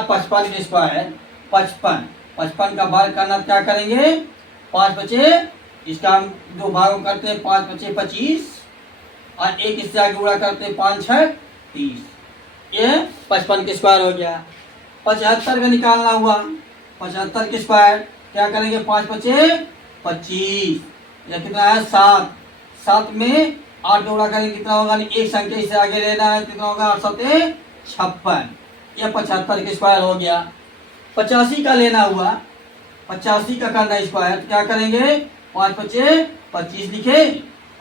55 का स्क्वायर 55 का भाग करना, क्या करेंगे 5 बचे, इसका हम दो भागों करते हैं, 5 बचे 25 और एक इससे आगे गुणा करते हैं, 5 6 30। ये 55 के स्क्वायर हो गया। 75 का निकालना हुआ, 75 के स्क्वायर क्या करेंगे, 5 बचे 25, या कितना है 7, 7 में 8 गुणा करेंगे कितना होगा, एक संख्या इससे आगे लेना है, कितना होगा 8 7 56। यह 75 के स्क्वायर हो गया। 85 का लेना हुआ, 85 का करना स्क्वायर, तो क्या करेंगे 5 बचे 25 लिखे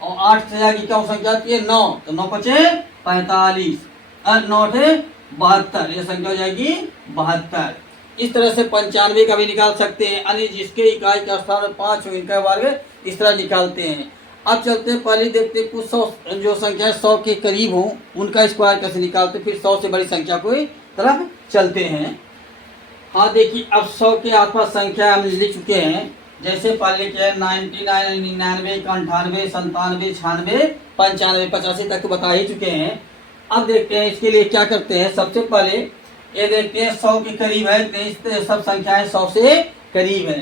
और 8 से आगे क्या संख्या आती है 9, तो 9 बचे 45 और 9 थे 72, यह संख्या हो जाएगी 72। इस तरह से 95 का भी निकाल सकते हैं, यानी जिसके इकाई का स्थान 5 हो इनका वर्ग इस तरह निकालते हैं। अब चलते हैं, पहले देखते हैं कुछ 100 जो संख्या 100 के करीब हो उनका स्क्वायर कैसे निकालते, फिर 100 से बड़ी संख्या को तरफ चलते हैं। हाँ देखिए, अब 100 के आसपास संख्या हम लिख चुके हैं, जैसे पहले क्या है 99, 99, 98, 97, 96, 95, 85 तक तो बता ही चुके हैं। अब देखते हैं इसके लिए क्या करते हैं। सबसे पहले ये देखते हैं 100 के करीब है, तो सब संख्याएं 100 से करीब है,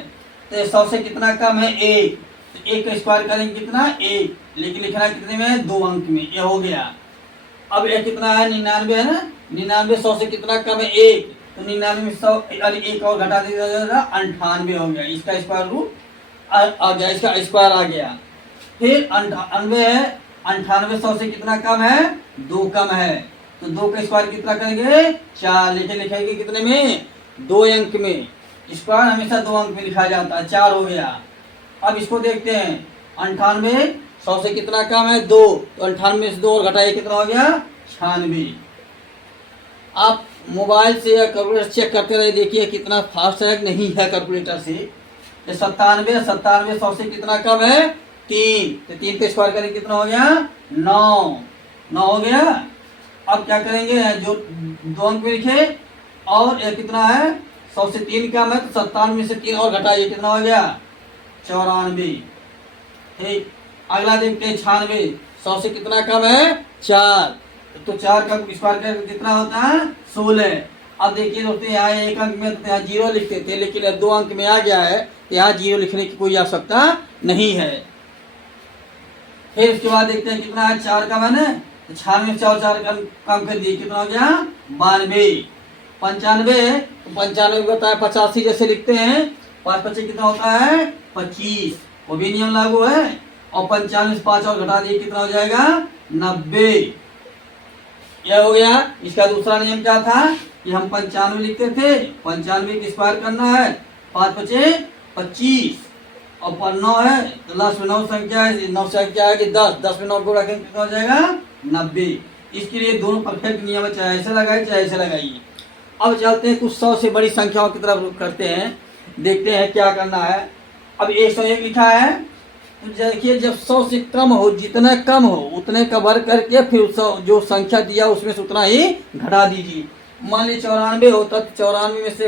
तो 100 से कितना कम है 1, तो 1 का स्क्वायर करेंगे कितना 1, लेकिन लिखना कितने में 2 अंक में, ये हो गया। अब ये कितना है 99 है ना, 99 100 से कितना कम है 1, तो 99 में 100 1 और घटा दिया जाएगा 98 हो गया, इसका स्क्वायर रूट आ गया, इसका स्क्वायर आ गया। फिर 98 है, 98 100 से कितना कम है 2 कम है, तो 2 का स्क्वायर कितना करेंगे 4, लेकिन लिखेंगे कितने में 2 अंक में, स्क्वायर हमेशा 2 अंक में लिखा जाता है, 4 हो गया। अब इसको देखते हैं 98 100 से कितना कम है 2, तो 98 से 2 और घटाइए कितना हो गया 96। आप मोबाइल से या कैलकुलेटर चेक करते रहे, देखिए कितना फास्ट है नहीं है कैलकुलेटर से। 97 100 से कितना कम है 3, तो 3 का स्क्वायर करेंगे कितना हो गया 9 हो गया। अब क्या करेंगे, जो 2 अंक में लिखे और ये कितना है 100 से 3 कम है, तो 97 में से 3 और घटाइए कितना हो गया 94। ठीक, अगला देखते हैं 96 100 से कितना कम है 4, तो 4 का स्क्वायर करके कितना होता है 16। अब देखिए दोस्तों, यहाँ 1 अंक में तो यहाँ 0 लिखते थे, लेकिन अब 2 अंक में आ गया है, तो यहाँ 0 लिखने की कोई आवश्यकता नहीं है। फिर उसके बाद देखते हैं कितना है 4 कम है ना, तो 96 में 4 कम कर दिए, कितना हो गया 92। 95, तो 95 बताया 85 जैसे लिखते हैं, 5 25 कितना होता है 25, वो भी नियम लागू है। और 95 से 5 और घटा दिए कितना हो जाएगा 90। यह हो गया। इसका दूसरा नियम क्या था कि हम 95 लिखते थे, 95 की स्क्वायर करना है, 5 बचे 25 और पर 9 है, तो लास्ट में 9 संख्या है, 9 संख्या है कि 10 में 9 को रखेंगे कितना हो जाएगा 90। इसके लिए दोनों परफेक्ट नियम है, चाहे ऐसे लगाइए चाहे ऐसे लगाइए। अब चलते हैं कुछ 100 से बड़ी संख्याओं की तरफ करते हैं, देखते हैं क्या करना है। अब 101 लिखा है, तो देखिए जब 100 से कम हो, जितना कम हो उतने का वर्ग करके फिर जो संख्या दिया उसमें से उतना ही घटा दीजिए। मान लीजिए 94 होता, तो 94 में से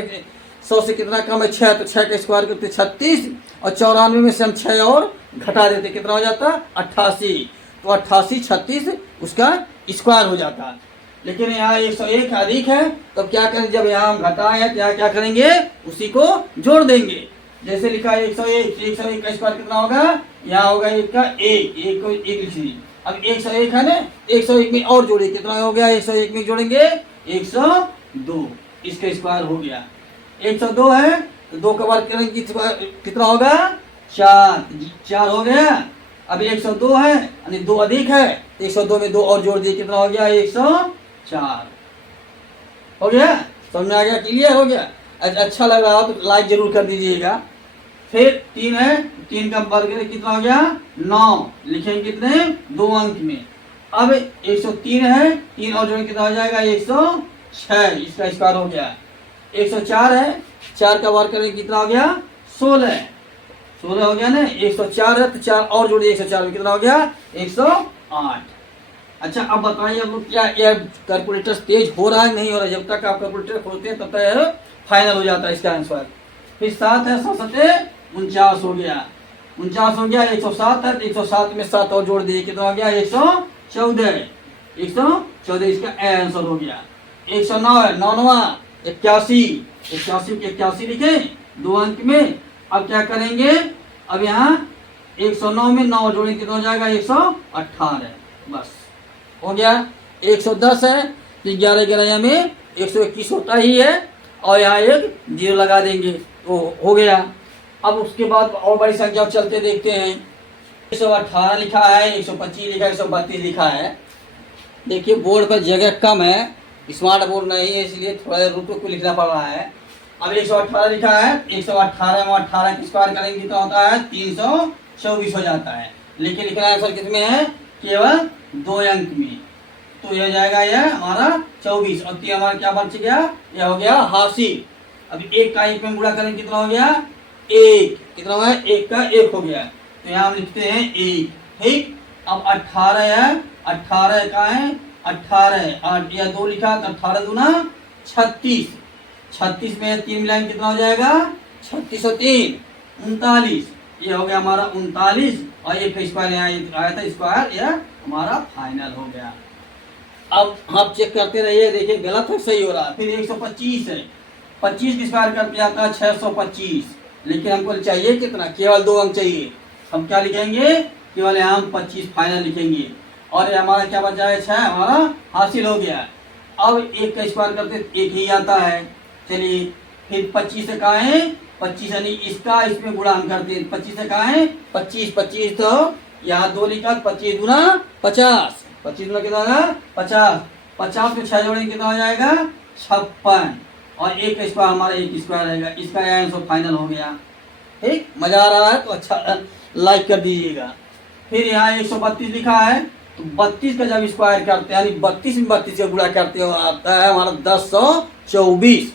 100 से कितना कम है 6, तो 6 का स्क्वायर करते 36 और 94 में से हम 6 और घटा देते, कितना हो जाता 88, तो 88 36 उसका स्क्वायर हो जाता। लेकिन यहाँ 101 अधिक है, तो क्या करें, जब यहाँ हम घटाए हैं तो क्या करेंगे उसी को जोड़ देंगे। जैसे लिखा है 101 का स्क्वायर कितना होगा, यहाँ होगा 1 का 1 को 1 लिख लीजिए। अब 101 है ना, 101 में और जोड़िए, कितना हो गया 101 में जोड़ेंगे 102, इसका स्क्वायर हो गया। 102 है, तो 2 का वर्ग करेंगे कितना होगा 4 हो गया। अभी 102 है यानी 2 अधिक है, 102 में 2 और जोड़ दिए, कितना हो गया 104 हो गया। समझ में आ गया, क्लियर हो गया। अच्छा लग रहा हो तो लाइक जरूर कर दीजिएगा। फिर 3 है, 3 का वर्ग कितना हो गया 9, लिखेंगे कितने 2 अंक में। अब 103 है, 3 और जोड़ कितना हो जाएगा 106, इसका स्क्वायर हो गया। 104 है, 4 का वर्ग करेंगे कितना हो गया 16 हो गया ना। 104 है, तो 4 और जोड़िए 104 में कितना हो गया 108। अच्छा, अब बताइए अब क्या यह कैलकुलेटर तेज हो रहा है नहीं हो रहा है। जब तक आप कैलकुलेटर खोलते हैं तब तक फाइनल हो जाता है इसका आंसर। फिर 7 है, 7 49 हो गया, 49 हो गया। 107 है, तो 107 में 7 और जोड़ दिए, कितना हो गया 114, इसका आंसर हो गया। 109 है, 9वां, 81, 81 के 81 लिखे 2 अंक में। अब क्या करेंगे, अब यहाँ 109 में 9 जोड़ेंगे कितना हो जाएगा 118, बस हो गया। 110 है तो 11 11 में 121 होता ही है, और यहाँ एक 0 लगा देंगे तो हो गया। अब उसके बाद और बड़ी संख्या चलते देखते हैं। 118 लिखा है, 125 लिखा है, 132 लिखा है। देखिए बोर्ड पर जगह कम है, स्मार्ट बोर्ड नहीं है, इसलिए थोड़ा रुको को लिखना पड़ रहा है। अब 118 लिखा है, 118 में 18 की स्क्वायर करेंगे कितना होता है 324 हो जाता है। लेकिन लिखना आंसर कितने है, केवल 2 अंक में, तो यह जाएगा यह हमारा 24, और 3 हमारा क्या बच गया, यह हो गया हासिल। अब 1 का 1 में गुणा करेंगे कितना हो गया 1, कितना हुआ 1 का 1 हो गया, तो यहाँ हम लिखते हैं 1, ठीक। अब 18 है, 18 का है 18, 8 या 2 लिखा तो 18 दूना 36, 36 में 3 मिलाएंगे कितना हो जाएगा 36 और 3 39, ये हो गया हमारा 39, और एक स्क्वायर यहाँ आया था स्क्वायर, यह हमारा फाइनल हो गया। अब आप चेक करते रहिए, देखिए गलत है सही हो रहा है। फिर 125 है, 25 की स्क्वायर करते आता है 625, लेकिन हमको चाहिए कितना, केवल 2 अंक चाहिए। हम क्या लिखेंगे, केवल यहाँ हम 25 फाइनल लिखेंगे, और ये हमारा क्या बचा है 6 हमारा हासिल हो गया। अब 1 का स्क्वायर करते 1 ही आता है, चलिए फिर 25 से कहाँ है 25, यानी इसका इसमें गुणा हम करते हैं। 25 से कहाँ है 25, 25 तो यहाँ 2 लिखा 25 गुना 50, 25 गुना कितना होगा 50, 50 में 6 जोड़ेंगे कितना हो जाएगा 56, और 1 का स्क्वायर हमारा 1 स्क्वायर रहेगा, इसका आंसर फाइनल हो गया। ठीक, मजा आ रहा है तो अच्छा लाइक कर दीजिएगा। फिर यहाँ 132 लिखा है, तो 32 का जब स्क्वायर करते हैं, यानी 32 में 32 का गुणा करते हो आता है हमारा 1024,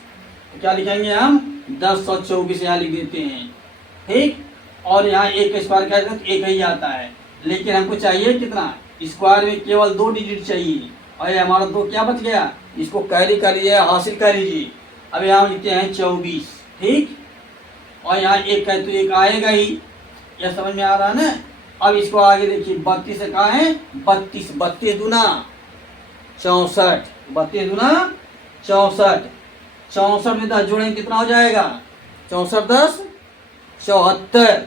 तो क्या लिखेंगे हम 1024 यहाँ लिख देते हैं, ठीक। और यहाँ 1 का स्क्वायर करते हैं तो 1 ही आता है, लेकिन हमको चाहिए कितना, स्क्वायर में केवल 2 डिजिट चाहिए, और ये हमारा 2 क्या बच गया, इसको कैरी करिए हासिल कर लीजिए। अब यहाँ लिखते हैं 24, ठीक, और यहाँ 1 का तो 1 आएगा ही, यह समझ में आ रहा है ना। अब इसको आगे देखिए 32 से कहाँ है 32, 32 दूना 64, 32 दूना 64, 64 में 10 जोड़ेंगे कितना हो जाएगा 64 10 74,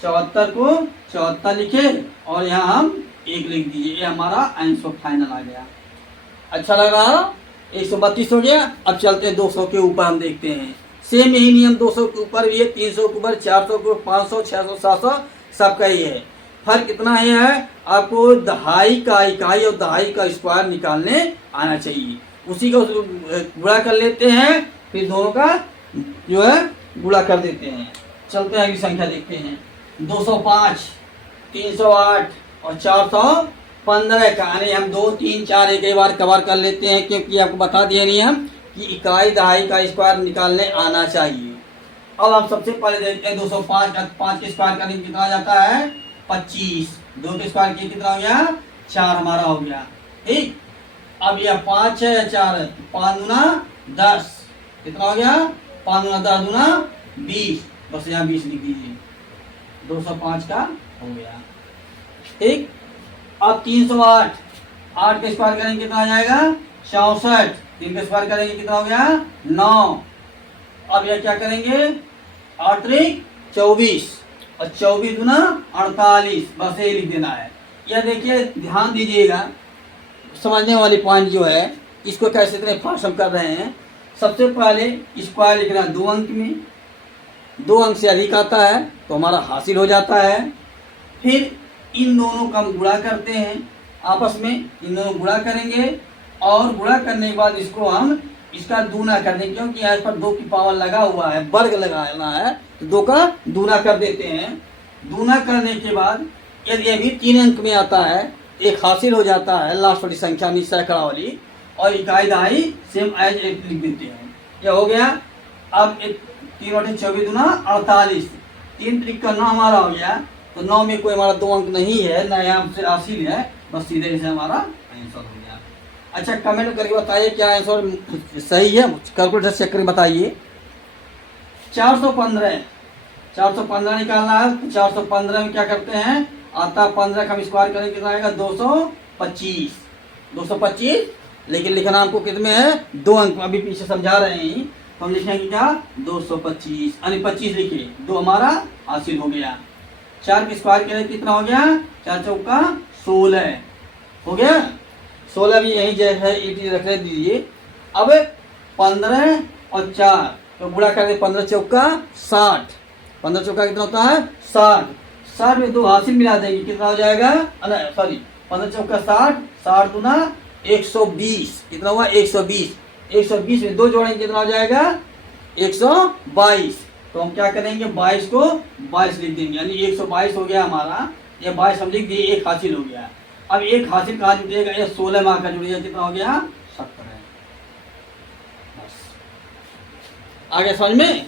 74 को 74 लिखे, और यहाँ हम 1 लिख दीजिए, ये हमारा आंसर फाइनल आ गया। अच्छा लग रहा, 132 हो गया। अब चलते हैं 200 के ऊपर, हम देखते हैं सेम यही नियम 200 के ऊपर भी है, 300 के ऊपर, 400 के ऊपर, 500, 600, 700 सबका ही है। फर्क कितना है, आपको दहाई का इकाई और दहाई का स्क्वायर निकालने आना चाहिए, उसी का गुणा कर लेते हैं, फिर दोनों का जो है गुणा कर देते हैं। चलते हैं अगली संख्या देखते हैं, 205, 308 और 415 का, यानी हम 2 3 4 एक ही बार कवर कर लेते हैं, क्योंकि आपको बता दिया नियम कि इकाई दहाई का स्क्वायर निकालने आना चाहिए। अब आप सबसे पहले देखते हैं 205 का 5 के स्क्वायर करने कितना आ जाता है 25, 2 के स्क्वायर किया कितना हो गया 4 हमारा हो गया, ठीक। अब यह 5 है या 4 है, 5 दूना 10 कितना हो गया 5 दूना 10 दूना 20, बस यहाँ 20 लिख दीजिए, 205 का हो गया, ठीक। अब 308, 8 के स्क्वायर करेंगे कितना आ जाएगा 64, 3 के स्क्वायर करेंगे कितना हो गया 9। अब यह क्या करेंगे 8 त्रिक 24, और 24 दूना 48, बस ये लिख देना है। यह देखिए ध्यान दीजिएगा, समझने वाली पॉइंट जो है, इसको कैसे इतने फास्ट हम कर रहे हैं। सबसे पहले स्क्वायर लिखना 2 अंक में, 2 अंक से अधिक आता है तो हमारा हासिल हो जाता है। फिर इन दोनों का हम गुणा करते हैं आपस में, इन दोनों गुणा करेंगे, और गुणा करने के बाद इसको हम इसका दूना कर देंगे, क्योंकि यहाँ पर 2 की पावर लगा हुआ है, वर्ग लगाना है, तो 2 का दूना कर देते हैं। दूना करने के बाद यदि ये भी 3 अंक में आता है, एक हासिल हो जाता है लास्ट वाली संख्या में सैकड़ा वाली, और इकाई दहाई सेम एज एक लिख देते हैं, यह हो गया। अब 3 बटे 24 दूना 48, 3 त्रिक का 9 हमारा हो गया, तो 9 में कोई हमारा 2 अंक नहीं है, न यहाँ से हासिल है, बस सीधे से हमारा आंसर हो गया। अच्छा कमेंट करके बताइए क्या आंसर सही है, कैलकुलेटर चेक करके बताइए। 415, 415 निकालना है, तो 415 में क्या करते हैं, आता 15 का हम स्क्वायर करेंगे कितना आएगा 225, 225 लेकिन लिखना हमको कितने है 2 अंक, अभी पीछे समझा रहे हैं। तो हम लिखेंगे क्या 225 यानी 25 लिखिए, 2 हमारा हासिल हो गया। 4 के स्क्वायर के लिए कितना हो गया, 4 चौका 16 हो गया। 16 भी यही जो है 80 रख दीजिए। अब 15 और 4 तो गुणा कर दे, 15 चौका 60, 15 चौका कितना होता है 60, 60 में 2 हासिल मिला देंगे कितना हो जाएगा, सॉरी 15 चौका 60, 60 दूना 120, कितना हुआ 120, 120 में 2 जोड़ेंगे कितना हो जाएगा 122। तो हम क्या करेंगे 22 को 22 लिख देंगे, यानी 122 हो गया हमारा। ये 22 हम लिख दिए, एक हासिल हो गया। अब एक हासिल कहाँ जुड़ेगा, ये 16 मार्क का जुड़ेगा, कितना हो गया 17। आगे समझ में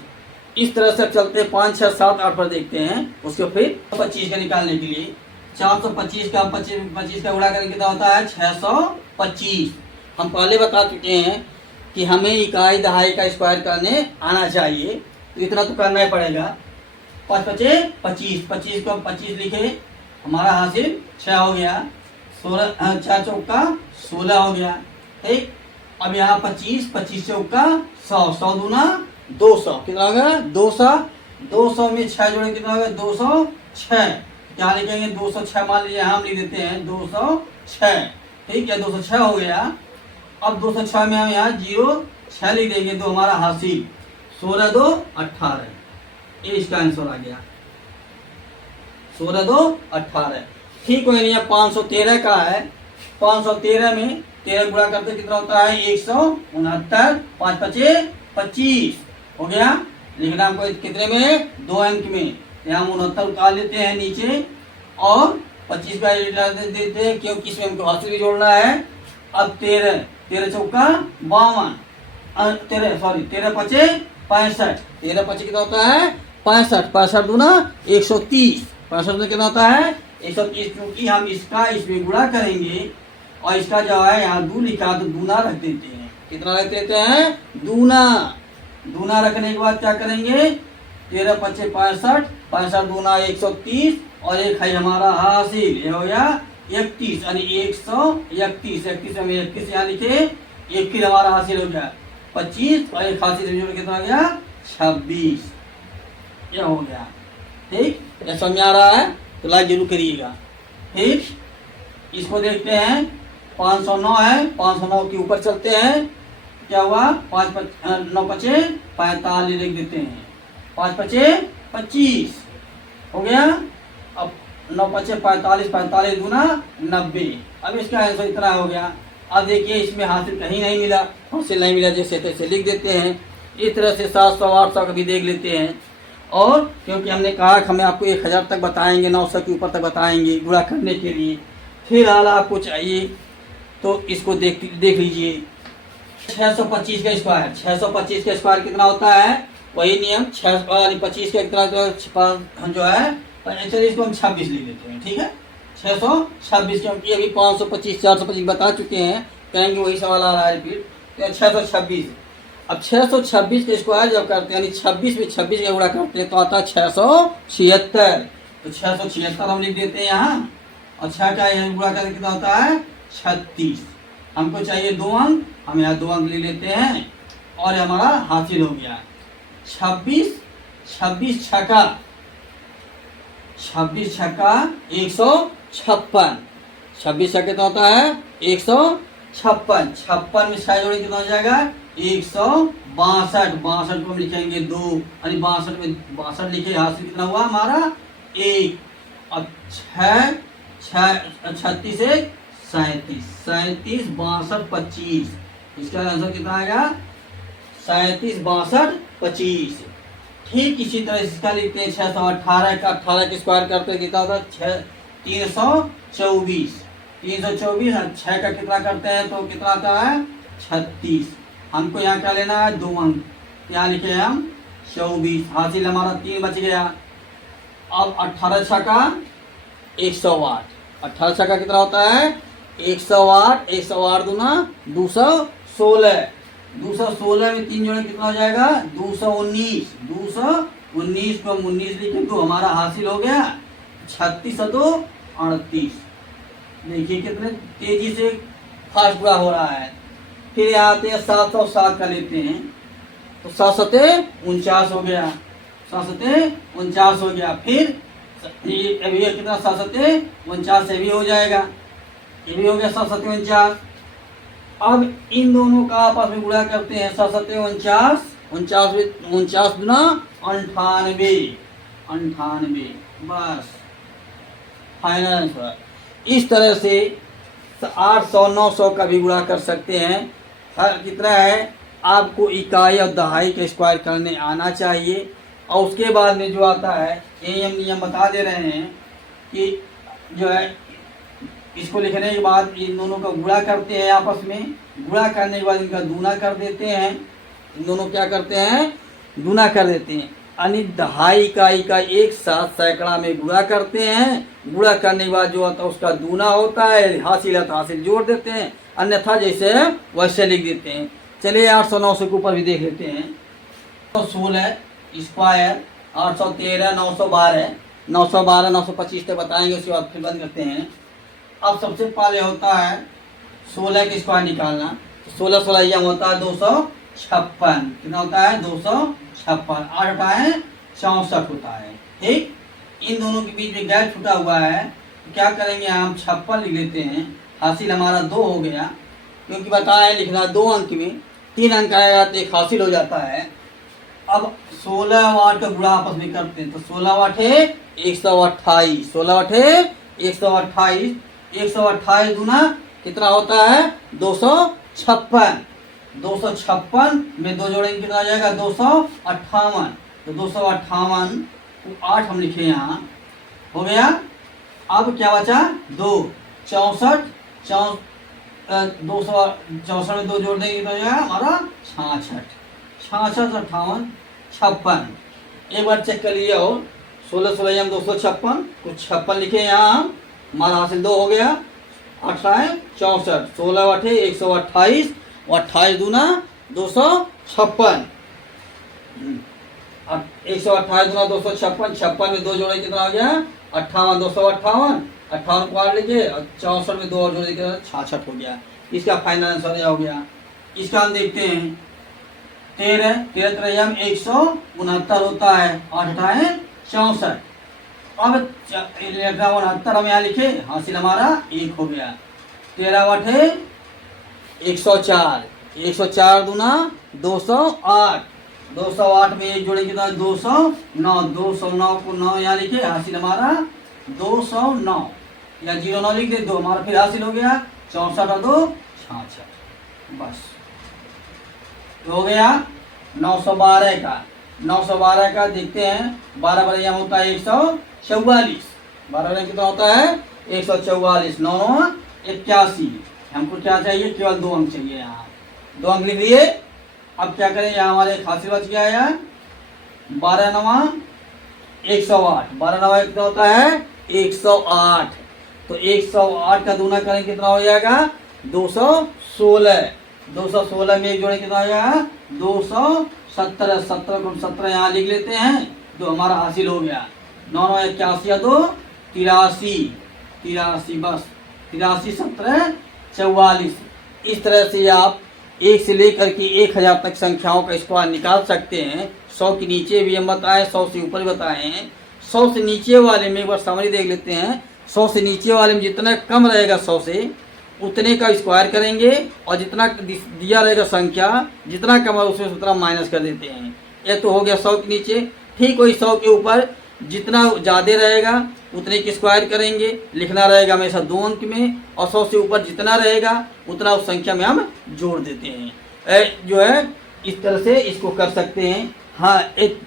इस तरह से चलते 5, 6, 7, 8 पर देखते हैं। उसको फिर 25 का निकालने के लिए 425 का 25 का गुणा करके कितना होता है 625। हम पहले बता चुके हैं कि हमें इकाई दहाई का स्क्वायर करने आना चाहिए, तो इतना तो करना ही पड़ेगा। 5 पचे 25, 25 को 25 लिखे, हमारा हासिल 6 हो गया। 16 6 चौका 16 हो गया, ठीक। अब यहाँ 25, 25 चौका 100, 100 दूना 200, कितना होगा 200, 200 में 6 जोड़े कितना होगा 206। क्या लिखेंगे 206 मान लीजिए, हम लिख देते हैं 206, ठीक है 206 हो गया। अब 206 में हम यहाँ 06 लिख देंगे, तो हमारा हासिल 16 2 18, ये इसका आंसर आ गया 16 2 18। ठीक हो गया। 513 का है, 513 में 13 गुणा करते कितना होता है 169, 5 पचे 25 हो गया। लिखना हमको कितने में 2 अंक में, यहाँ 69 उतार लेते हैं नीचे और 25 का देते हैं, क्योंकि इसमें हमको हासिल भी जोड़ना है। अब 13 चौका 52, 13 पचे 65, 13 पचे कितना होता है 65, 65 दूना 130, 65 में कितना होता है 130। क्योंकि हम इसका इसमें गुणा करेंगे और इसका जो है यहाँ 2 लिखा तो दूना रख देते हैं, कितना रख देते हैं दूना। दूना रखने के बाद क्या करेंगे 13 पचे 65, 65 दूना 130 और एक है हमारा हासिल, ये हो गया 31, यानी 131, 31 में 21 यहाँ लिखे, एक फिर हमारा हासिल हो गया 25 और एक हासिल जोड़ कितना हो गया 26, ये हो गया। ठीक, ये समझ आ रहा है तो लाइक जरूर करिएगा। ठीक, इसको देखते हैं 509 है, 509 के ऊपर चलते हैं। क्या हुआ 9 पचे 45 लिख देते हैं, 5 पचे 25 हो गया। अब 9 पचे 45, 45 दूना 90। अब इसका आंसर इतना हो गया। अब देखिए इसमें हासिल कहीं नहीं मिला, हासिल नहीं मिला, जैसे तैसे लिख देते हैं। इस तरह से 700 800 का भी देख लेते हैं। और क्योंकि हमने कहा कि हमें आपको 1000 तक बताएंगे, 900 के ऊपर तक बताएंगे गुणा करने के लिए। फिलहाल आपको चाहिए तो इसको देख लीजिए 625 का स्क्वायर, 625 का स्क्वायर कितना होता है, वही नियम 25 का कितना जो है, चलिए इसको हम 26 लिख देते हैं। ठीक है 626, क्योंकि अभी 525 425 बता चुके हैं, कहेंगे वही सवाल आ रहा है रिपीट, तो 626। अब 626 का स्क्वायर जब करते हैं यानी 26 में 26 का गुणा करते हैं तो आता है 676। तो 676 हम लिख देते हैं यहाँ, और 6 का गुणा करके कितना होता है 36। हमको चाहिए 2 अंक, हम यहाँ 2 अंक ले लेते हैं और हमारा हासिल हो गया 26 छक्का 26 छक्का 156, 26 छक्के तो होता है 156, 56 में 6 जोड़े कितना हो जाएगा 162, 62 को हम लिखेंगे 2, यानी 62 में 62 लिखे, हासिल कितना हुआ हमारा 1। अब 6 36 1 37, 37 62 25, इसका आंसर कितना आएगा 37 62 25। ठीक इसी तरह इसका लिखते हैं 618 का 18 के स्क्वायर करते हैं कितना होता है 324, 324 और 6 का कितना करते हैं तो कितना आता है 36। हमको यहाँ क्या लेना है 2 अंक, यहाँ लिखे हम 24, हासिल हमारा 3 बच गया। अब 18 छक्का 108, 18 छक्का कितना होता है 108, 108 दूना 216, 216 में 3 जोड़े कितना हो जाएगा 219, 219 को हम 19 लिखे तो हमारा हासिल हो गया 36 और 38। देखिए कितने तेजी से फास्ट पूरा हो रहा है। फिर यहाँ आते हैं 707 का लेते हैं, तो 7 सते 49 हो गया, 7 सते 49 हो गया। फिर अभी कितना 7 सते 49 से भी हो जाएगा, ये भी हो गया 7 सते 49। अब इन दोनों का आपस में गुणा करते हैं, 7 सते 49, 49 गुना 98, 98 बस फाइनल आंसर। इस तरह से 800 900 का भी गुणा कर सकते हैं। हर कितना है आपको इकाई और दहाई के स्क्वायर करने आना चाहिए। और उसके बाद में जो आता है यही हम नियम बता दे रहे हैं कि जो है इसको लिखने के बाद इन दोनों का गुणा करते हैं, आपस में गुणा करने के बाद इनका दूना कर देते हैं। इन दोनों क्या करते हैं, दूना कर देते हैं, यानी दहाई इकाई का एक साथ सैकड़ा में गुणा करते हैं। गुणा करने के बाद जो होता है उसका दूना होता है, हासिल है तो हासिल जोड़ देते हैं, अन्यथा जैसे है वैसे लिख देते हैं। चलिए 800 900 के ऊपर भी देख लेते हैं। 16 स्क्वायर 813 912 912 925 तक बताएंगे, उसके बाद फिर बंद करते हैं। अब सबसे पहले होता है 16 के स्क्वायर निकालना, तो 16 16 यह होता है 256। कितना होता है 256, 8 होता है 64 होता है। ठीक, इन दोनों के बीच में गैप छूटा हुआ है, तो क्या करेंगे हम 56 लिख लेते हैं, हासिल हमारा 2 हो गया, क्योंकि बताएं लिखना 2 अंक में 3 अंक आएगा तो एक हासिल हो जाता है। अब 16 और 8 का गुणा आपस में करते हैं, तो 16 और 8 है 128, 16 और 8 है 128, 128 दूना कितना होता है 256, 256 में 2 जोड़ेंगे कितना आ जाएगा 258, तो 258 तो 8 हम लिखे यहाँ हो गया। अब क्या बचा 2 64, 264 में 2 जोड़ देंगे कितना हो जाएगा हमारा 66, 66 58 56। एक बार चेक कर लिए हो, 16 16 हम 256 कुछ 56 लिखे यहाँ, हमारा हासिल 2 हो गया, 8 है 64, 16 8 128, 28 दूना 256, 128 दूना 256, 56 में 2 जोड़े कितना हो गया 58, 258, 58 को आठ लिखे और 64 में 2 और जोड़े कितना 66 हो गया। इसका फाइनल आंसर यह हो गया। इसका हम देखते हैं 13 13 हम 169 होता है, 8 है 64। अब 69 हम यहाँ लिखे, हासिल हमारा 1 हो गया। 13 8 है 104, 104 दूना 208, 208 में 1 जोड़े कितना 209, 209 को 9 यहाँ लिखे, हासिल हमारा 209 या 09 लिख दे, 2 हमारा फिर हासिल हो गया 64 और 2 66, बस हो गया। 912 का 912 का देखते हैं, 12 बार यहाँ होता है 144, 12 बार कितना होता है 144, 9 81। हमको क्या चाहिए, केवल 2 अंक चाहिए, यहाँ 2 अंक लिख लिए। अब क्या करें, यहाँ हमारे हासिल बच गया है 12 9 108, 12 9 कितना होता है 108, तो 108 का दूना करें कितना हो जाएगा 216, 216 में 1 जोड़े कितना हो जाएगा 217, 17 को 17 यहाँ लिख लेते हैं, तो हमारा हासिल हो गया 9 9 81 2 83, 83 बस 83 17 44। इस तरह से आप 1 से लेकर के 1000 तक संख्याओं का स्क्वायर निकाल सकते हैं। 100 के नीचे भी हम बताएं, 100 से ऊपर बताए हैं। 100 से नीचे वाले में एक बार समरी देख लेते हैं। 100 से नीचे वाले में जितना कम रहेगा 100 से उतने का स्क्वायर करेंगे, और जितना दिया रहेगा संख्या जितना कम है उसमें उतना माइनस कर देते हैं। ये तो हो गया 100 के नीचे। ठीक वही 100 के ऊपर जितना ज़्यादा रहेगा उतने की स्क्वायर करेंगे, लिखना रहेगा हमेशा 2 अंक में, और 100 से ऊपर जितना रहेगा उतना उस संख्या में हम जोड़ देते हैं। जो है इस तरह से इसको कर सकते हैं। हाँ, एक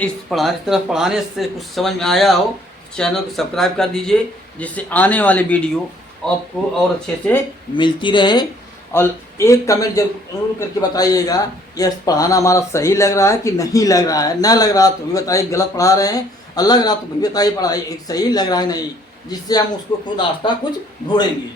इस तरह पढ़ाने से कुछ समझ में आया हो, चैनल को सब्सक्राइब कर दीजिए, जिससे आने वाले वीडियो आपको और अच्छे से मिलती रहे। और एक कमेंट जरूर करके बताइएगा यह पढ़ाना हमारा सही लग रहा है कि नहीं लग रहा है। न लग रहा तो भी बताइए गलत पढ़ा रहे हैं, और लग रहा तो भी बताइए पढ़ाई सही लग रहा है नहीं, जिससे हम उसको खुद आस्था कुछ ढूंढेंगे।